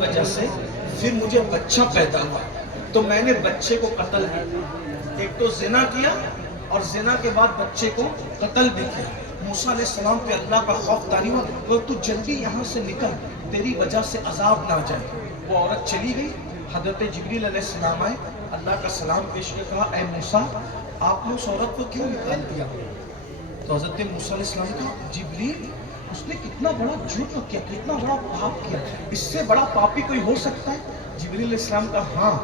وجہ سے پھر مجھے بچہ پیدا ہوا تو میں نے بچے کو قتل کیا. ایک تو زنا کیا اور زنا کے بعد بچے کو قتل بھی کیا. موسیٰ علیہ السلام پہ اللہ کا خوف طاری ہوا کہ تو جلدی یہاں سے نکل، تیری وجہ سے عذاب نہ جائے. وہ عورت چلی گئی. حضرت جبریل علیہ السلام آئے، اللہ کا سلام پیش کیا، کہا اے موسیٰ آپ نے اس عورت کو کیوں نکال دیا؟ تو حضرت موسیٰ علیہ السلام نے کہا جبریل اس نے کتنا بڑا جرم کیا، کتنا بڑا پاپ کیا، اس سے بڑا پاپی کوئی ہو سکتا ہے؟ جبریل علیہ السلام کا ہاں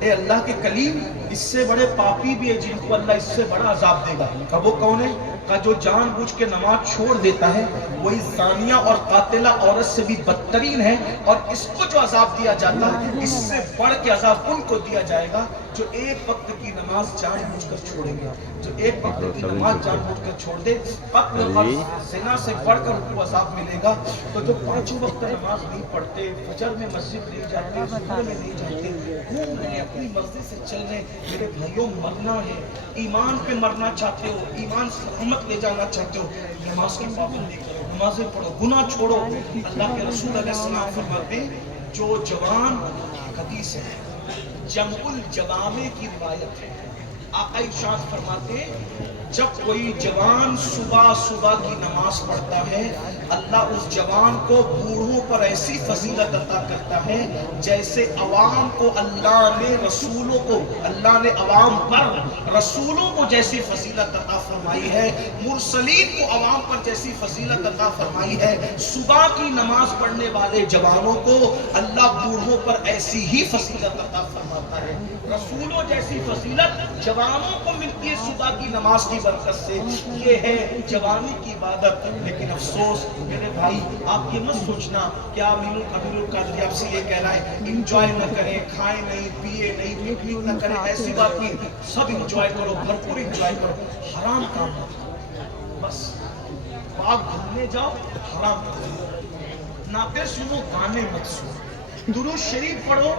اے اللہ کے کلیم، اس سے بڑے پاپی بھی ہے جن کو اللہ اس سے بڑا عذاب دے گا. اب وہ کون ہے؟ کہ جو جان بوجھ کے نماز چھوڑ دیتا ہے وہی زانیہ اور قاتلہ عورت سے بھی بدترین ہے، اور اس کو جو عذاب دیا جاتا ہے اس سے بڑھ کے عذاب ان کو دیا جائے گا جو ایک وقت کی نماز جان بوجھ کر چھوڑیں گے. جو ایک وقت کی نماز جان بوجھ کر چھوڑ دے، قتل اور زنا سے بڑھ کر ان کو عذاب ملے گا. تو جو پانچوں وقت نماز نہیں پڑھتے، فجر میں مسجد نہیں جاتے، ظہر میں نہیں جاتے، گھوم رہے ہیں اپنی مرضی سے چل رہے، میرے بھائیوں مرنا ہے. ایمان پہ مرنا چاہتے ہو، ایمان سلامت لے جانا چاہتے ہو، نماز کی پابندی کرو، نمازیں پڑھو، گناہ چھوڑو. اللہ کے رسول علیہ السلام فرماتے ہیں جو جوان، حدیث ہے جمع الجوامع کی روایت ہے، آقا ارشاد فرماتے ہیں جب کوئی جوان صبح صبح کی نماز پڑھتا ہے اللہ اس جوان کو بوڑھوں پر ایسی فضیلت عطا کرتا ہے جیسے عوام کو اللہ نے رسولوں کو، اللہ نے عوام پر رسولوں کو جیسی فضیلت عطا فرمائی ہے، مرسلین کو عوام پر جیسی فضیلت عطا فرمائی ہے، صبح کی نماز پڑھنے والے جوانوں کو اللہ بوڑھوں پر ایسی ہی فضیلت عطا فرماتا ہے. رسولوں جیسی فضیلت جوانوں کو ملتی ہے صبح کی نماز کی برکت سے. یہ ہے جوانی کی عبادت. لیکن افسوس میرے بھائی، آپ یہ مت سوچنا کہ امیر القادری آپ سے یہ کہہ رہا ہے انجوائے نہ کریں، کھائیں نہیں، پیے نہیں، پکنک نہ کریں، ایسی بات نہیں. سب انجوائے کرو، بھرپور انجوائے کرو، حرام کام مت کرو. بس آپ گھومنے جاؤ، حرام کرو، نعتیں سنو، گانے مت سنو، درود شریف پڑھو،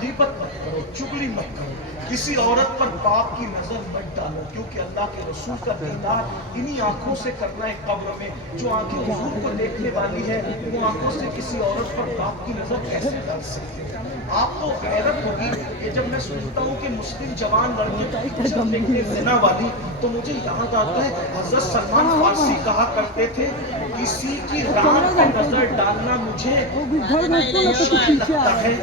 غیبت مت کرو، چغلی مت کرو، کسی عورت پر پاپ کی نظر مت ڈالو، کیونکہ اللہ کے رسول کا دیدار انہی آنکھوں سے کرنا ہے قبر میں. جو آنکھیں حضور کو دیکھنے والی ہے وہ آنکھوں سے کسی عورت پر پاپ کی نظر کیسے ڈال سکتے ہیں؟ آپ کو حیرت ہوگی کہ جب میں سنتا ہوں کہ مسلم جوان لڑکے جب دیکھتے زنا والی تو مجھے یاد آتا ہے حضرت سلمان فارسی کہا کرتے تھے کسی کی ران پر نظر ڈالنا مجھے مشکل لگتا ہے،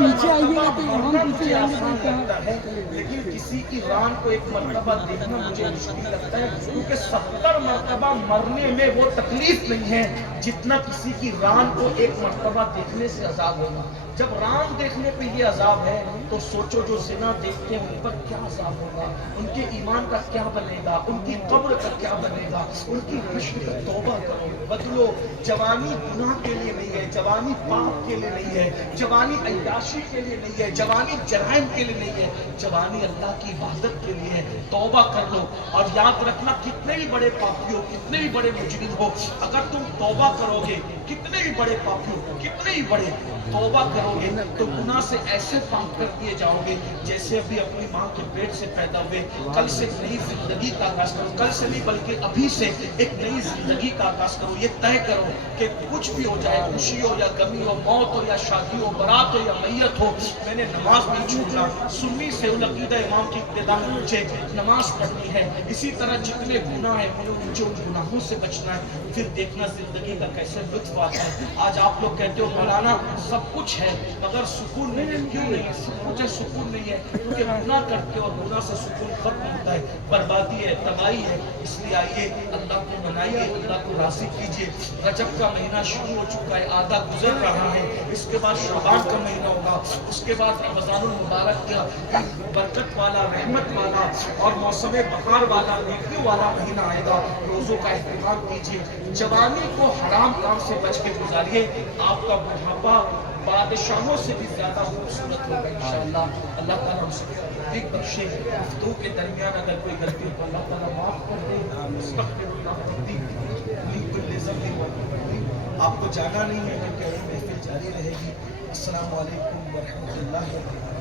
مجھے آسان لگتا ہے، لیکن کسی کی ران کو ایک مرتبہ دیکھنا مجھے مشکل لگتا ہے، کیونکہ 70 مرتبہ مرنے میں وہ تکلیف نہیں ہے جتنا کسی کی ران کو ایک مرتبہ دیکھنے سے عذاب ہوگا. جب ران دیکھنے پہ یہ عذاب ہے تو سوچو جو زنا دیکھتے ہیں ان پر کیا عذاب ہوگا، ان کے ایمان کا کیا بنے گا، ان کی قبر کا کیا بنے گا، ان کی حشر کا. توبہ کرو، بدلو. جوانی گناہ کے لیے نہیں ہے، جوانی پاپ کے لیے نہیں ہے، جوانی عیاشی کے لیے نہیں ہے، جوانی جرائم کے لیے نہیں ہے، جوانی اللہ کی عبادت کے لیے ہے. توبہ کر لو اور یاد رکھنا کتنے بھی بڑے پاپی ہو، کتنے بھی بڑے مجرم ہو، اگر تم توبہ کرو گے، کتنے بھی بڑے پاپی ہو، کتنے بھی بڑے توبہ کرو گے تو گناہ سے ایسے پاک کر دیے جاؤ گے جیسے ابھی اپنی ماں کے پیٹ سے پیدا ہوئے. کل سے نئی زندگی کا آغاز کرو، کل سے نہیں بلکہ ابھی سے ایک نئی زندگی کا آغاز کرو. یہ طے کرو کہ کچھ بھی ہو جائے، خوشی ہو یا غمی ہو، موت ہو یا شادی ہو، برات ہو یا میت ہو، میں نے نماز نہیں چھوڑنا. سنی سے عقیدہ امام کی ابتدا میں مجھے نماز پڑھنی ہے. اسی طرح جتنے گناہ ہیں مجھے ان گناہوں سے بچنا ہے. پھر دیکھنا زندگی کا کیسے لطف آتا ہے. آج آپ لوگ کہتے ہو مولانا سب کچھ ہے مگر سکون نہیں ہے. کیوں نہیں ہے؟ سب کچھ ہے، سکون نہیں ہے کیونکہ گناہ کرتے ہو اور گناہ سے سکون ختم ہوتا ہے، بربادی ہے، تباہی ہے. اس لیے آئیے اللہ کو منائیے، اللہ کو راضی کیجیے. رجب کا مہینہ شروع ہو چکا ہے، آدھا گزر رہا ہے، اس کے بعد شعبان کا مہینہ ہوگا، اس کے بعد رمضان المبارک کا برکت والا، رحمت والا اور موسم بہار والا، نیکیوں والا مہینہ آئے گا. روزوں کا اہتمام کیجیے. جوانی کو حرام کام سے بچ کے گزاریے. آپ کا بڑھاپا بادشاہوں سے بھی زیادہ خوبصورت ہوگا انشاءاللہ. اللہ تعالیٰ ہم سب کو ایک بخشے. گفتگو کے درمیان اگر کوئی غلطی ہو تو اللہ تعالیٰ معاف کر دے. استغفر اللہ ربی من کل ذنب و خطیئۃ. آپ کو جانا نہیں ہے کیونکہ یہ محفل جاری رہے گی. السلام علیکم ورحمۃ اللہ وبرکاتہ.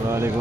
وعلیکم